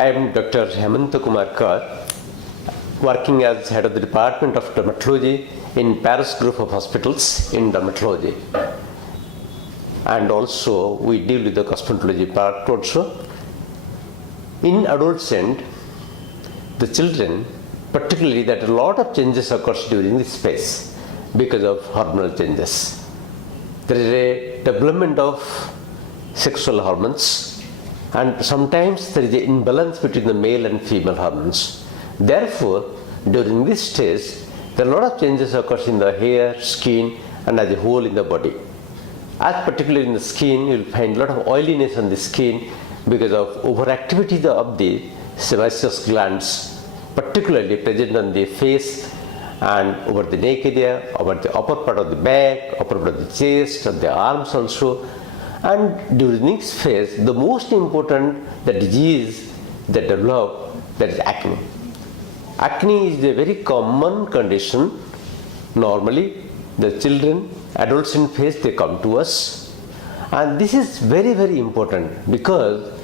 I am Dr. Hemant Kumar Kar, working as head of the Department of Dermatology in Paris Group of Hospitals in Dermatology. And also we deal with the cosmetology part also. In adolescent, the children, particularly that a lot of changes occurs during this phase because of hormonal changes. There is a development of sexual hormones, and sometimes there is an imbalance between the male and female hormones. Therefore, during this stage, there are a lot of changes occurs in the hair, skin, and as a whole in the body. As particularly in the skin, you will find a lot of oiliness on the skin because of overactivity of the sebaceous glands, particularly present on the face and over the neck area, over the upper part of the back, upper part of the chest, and the arms also. And during this phase, the most important the disease that develop, that is acne. Acne is a very common condition. Normally, the children, adolescent phase, they come to us. And this is very, very important because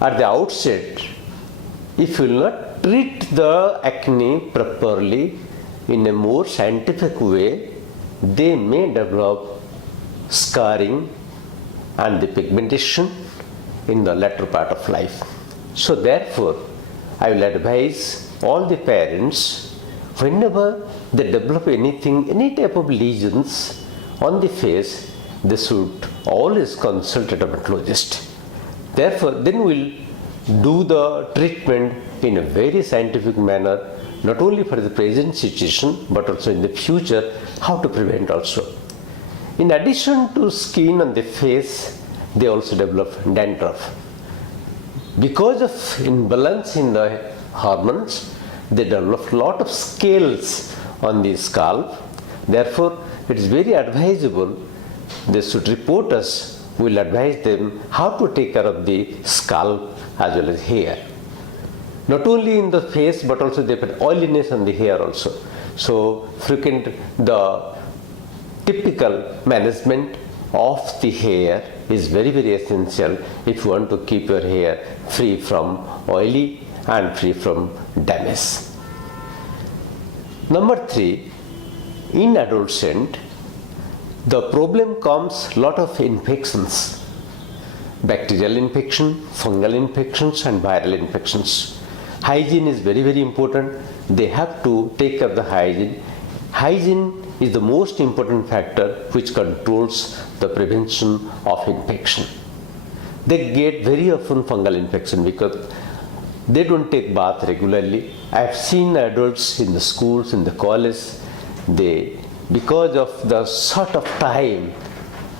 at the outset, if you will not treat the acne properly in a more scientific way, they may develop scarring and the pigmentation in the latter part of life. So therefore, I will advise all the parents, whenever they develop anything, any type of lesions on the face, they should always consult a dermatologist. Therefore, then we'll do the treatment in a very scientific manner, not only for the present situation, but also in the future, how to prevent also. In addition to skin on the face, they also develop dandruff. Because of imbalance in the hormones, they develop a lot of scales on the scalp. Therefore, it is very advisable they should report us. We will advise them how to take care of the scalp as well as hair. Not only in the face, but also they put oiliness on the hair also. So frequent the typical management of the hair is very, very essential if you want to keep your hair free from oily and free from damage. Number 3, in adolescent, the problem comes lot of infections, bacterial infection, fungal infections, and viral infections. Hygiene is very, very important. They have to take care of the hygiene. Hygiene is the most important factor which controls the prevention of infection. They get very often fungal infection because they don't take bath regularly. I have seen adults in the schools, in the college, they, because of the short of time,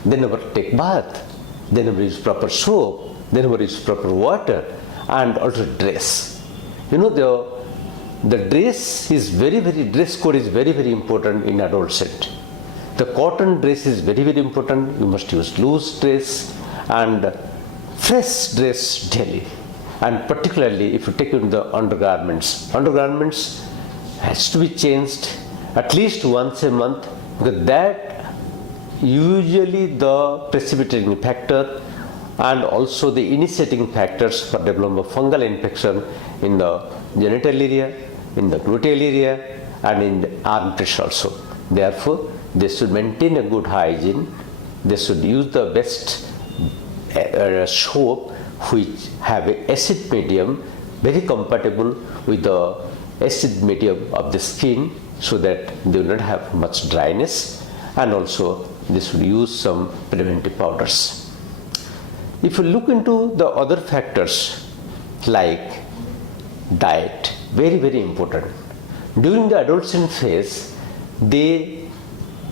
they never take bath, they never use proper soap, they never use proper water, and also dress. You know, the dress is dress code is very, very important in adolescent. The cotton dress is very, very important. You must use loose dress and fresh dress daily. And particularly if you take in the undergarments. Undergarments has to be changed at least once a month because that usually the precipitating factor and also the initiating factors for development of fungal infection in the genital area, in the gluteal area, and in the armpits also. Therefore, they should maintain a good hygiene. They should use the best soap which have an acid medium very compatible with the acid medium of the skin so that they will not have much dryness, and also they should use some preventive powders. If you look into the other factors like diet, very, very important. During the adolescent phase, they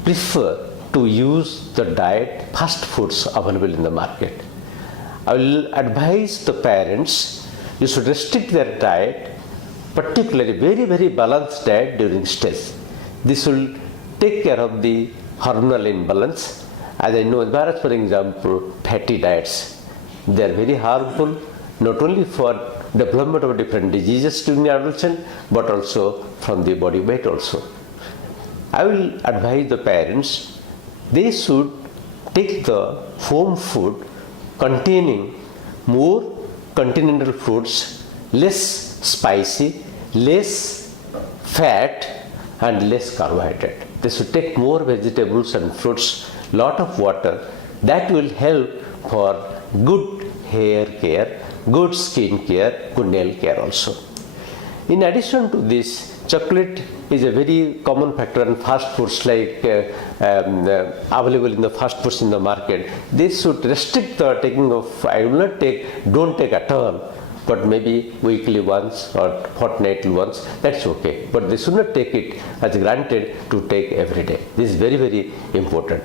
prefer to use the diet fast foods available in the market. I will advise the parents, you should restrict their diet, particularly very, very balanced diet during stress. This will take care of the hormonal imbalance. As I know, for example, fatty diets, they are very harmful, not only for development of different diseases during the adolescent, but also from the body weight also. I will advise the parents, they should take the home food containing more continental foods less spicy, less fat and less carbohydrate. They should take more vegetables and fruits, lot of water. That will help for good hair care, good skin care, good nail care also. In addition to this, chocolate is a very common factor in fast foods like available in the fast foods in the market. They should restrict the taking of, I will not take, don't take at all, but maybe weekly once or fortnightly once, that's okay. But they should not take it as granted to take every day. This is very, very important.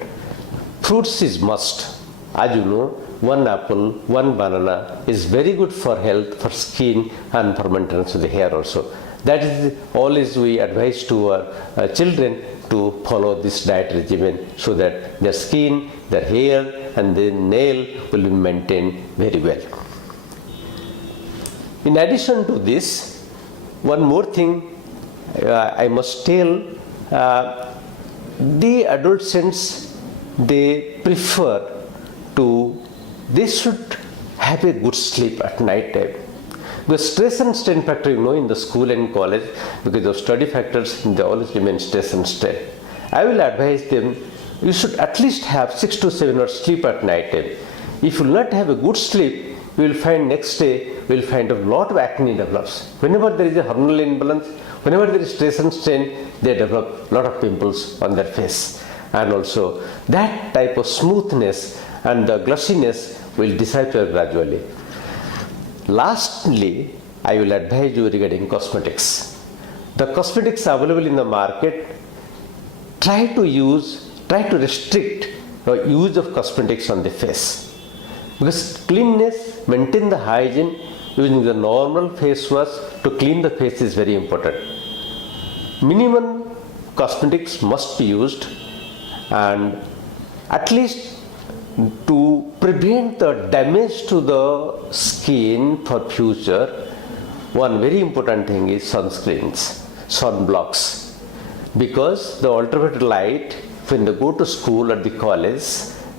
Fruits is must. As you know, one apple, one banana is very good for health, for skin and for maintenance of the hair also. That is always we advise to our children to follow this diet regimen so that their skin, their hair and their nail will be maintained very well. In addition to this, one more thing I must tell, the adolescents, they prefer to, they should have a good sleep at night time. Because stress and strain factor, you know, in the school and college, because of study factors, they always remain stress and strain. I will advise them, you should at least have 6 to 7 hours sleep at night time. If you will not have a good sleep, you will find next day, you will find a lot of acne develops. Whenever there is a hormonal imbalance, whenever there is stress and strain, they develop a lot of pimples on their face. And also, that type of smoothness and the glossiness will disappear gradually. Lastly, I will advise you regarding cosmetics. The cosmetics available in the market, try to restrict the use of cosmetics on the face. Because cleanness, maintain the hygiene, using the normal face wash to clean the face is very important. Minimum cosmetics must be used, and at least to prevent the damage to the skin for future, one very important thing is sunscreens, sunblocks. Because the ultraviolet light, when they go to school or the college,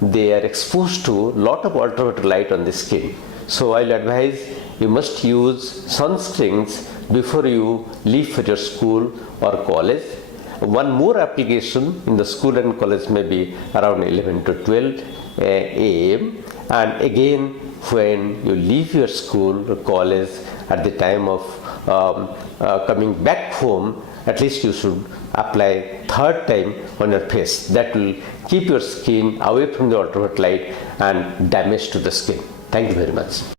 they are exposed to lot of ultraviolet light on the skin. So I'll advise you must use sunscreens before you leave for your school or college. One more application in the school and college may be around 11 to 12 a.m. and again when you leave your school or college at the time of coming back home, at least you should apply third time on your face. That will keep your skin away from the ultraviolet light and damage to the skin. Thank you very much.